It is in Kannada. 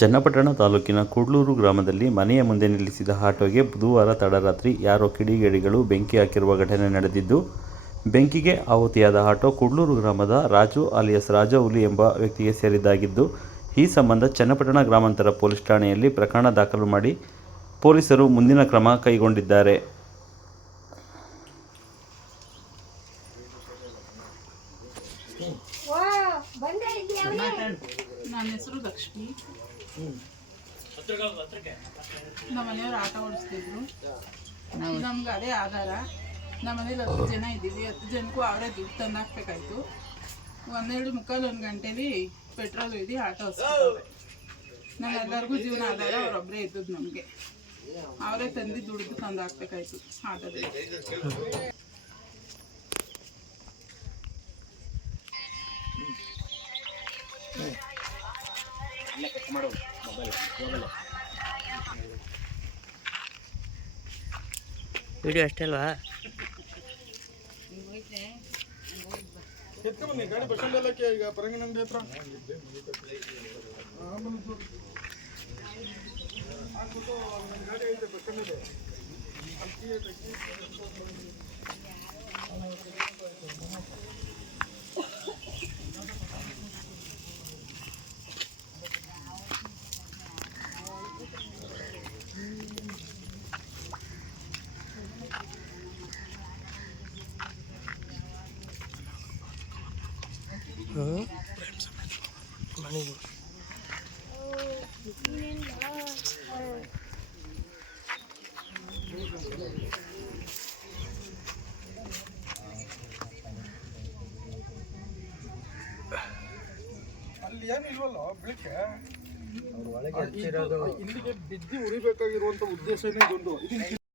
ಚನ್ನಪಟ್ಟಣ ತಾಲೂಕಿನ ಕುಡ್ಲೂರು ಗ್ರಾಮದಲ್ಲಿ ಮನೆಯ ಮುಂದೆ ನಿಲ್ಲಿಸಿದ ಆಟೋಗೆ ಬುಧವಾರ ತಡರಾತ್ರಿ ಯಾರೋ ಕಿಡಿಗೇಡಿಗಳು ಬೆಂಕಿ ಹಾಕಿರುವ ಘಟನೆ ನಡೆದಿದ್ದು, ಬೆಂಕಿಗೆ ಆಹುತಿಯಾದ ಆಟೋ ಕುಡ್ಲೂರು ಗ್ರಾಮದ ರಾಜು ಅಲಿಯಾಸ್ ರಾಜಹುಲಿ ಎಂಬ ವ್ಯಕ್ತಿಗೆ ಸೇರಿದ್ದಾಗಿದ್ದು, ಈ ಸಂಬಂಧ ಚನ್ನಪಟ್ಟಣ ಗ್ರಾಮಾಂತರ ಪೊಲೀಸ್ ಠಾಣೆಯಲ್ಲಿ ಪ್ರಕರಣ ದಾಖಲು ಮಾಡಿ ಪೊಲೀಸರು ಮುಂದಿನ ಕ್ರಮ ಕೈಗೊಂಡಿದ್ದಾರೆ. ನನ್ನ ಹೆಸರು ಲಕ್ಷ್ಮಿ. ನಮ್ಮ ಮನೆಯವರು ಆಟ ಓಡಿಸ್ತಿದ್ರು. ನಮ್ಗೆ ಅದೇ ಆಧಾರ. ನಮ್ಮ ಮನೇಲಿ 10 ಜನ ಇದ್ದೀವಿ. 10 ಜನಕ್ಕೂ ಅವರೇ ದುಡ್ಡು ತಂದು ಹಾಕ್ಬೇಕಾಯ್ತು. 12:45 1 ಗಂಟೆಲಿ ಪೆಟ್ರೋಲ್ ಇದ್ದು ಆಟೋ ಹೊಸ್ತಾರೆ. ನಮ್ಮೆಲ್ಲರಿಗೂ ಜೀವನ ಆಧಾರ ಅವರೊಬ್ಬರೇ ಇದ್ದದ್ದು. ನಮಗೆ ಅವರೇ ತಂದು ದುಡ್ಡು ತಂದು ಹಾಕ್ಬೇಕಾಯ್ತು ಆಟೋದಲ್ಲಿ. ವಿಡಿಯೋ ಅಷ್ಟೇ ಅಲ್ವಾ? ಗಾಡಿ ಬಸ್ ಸ್ಟ್ಯಾಂಡ್ ಈಗ ಪರಂಗಿನಂದಿ ಹತ್ರ ಗಾಡಿ ಐತೆ ಬಸ್ ಸ್ಟ್ಯಾಂಡ್ ಮನೆಗೆ ಅಲ್ಲಿ ಏನು ಇಲ್ವಲ್ಲ ಬೆಳಕ್ಕೆ ಇಲ್ಲಿಗೆ ಬಿದ್ದು ಉರಿಬೇಕಾಗಿರುವಂತ ಉದ್ದೇಶನೇ ಇದೊಂದು.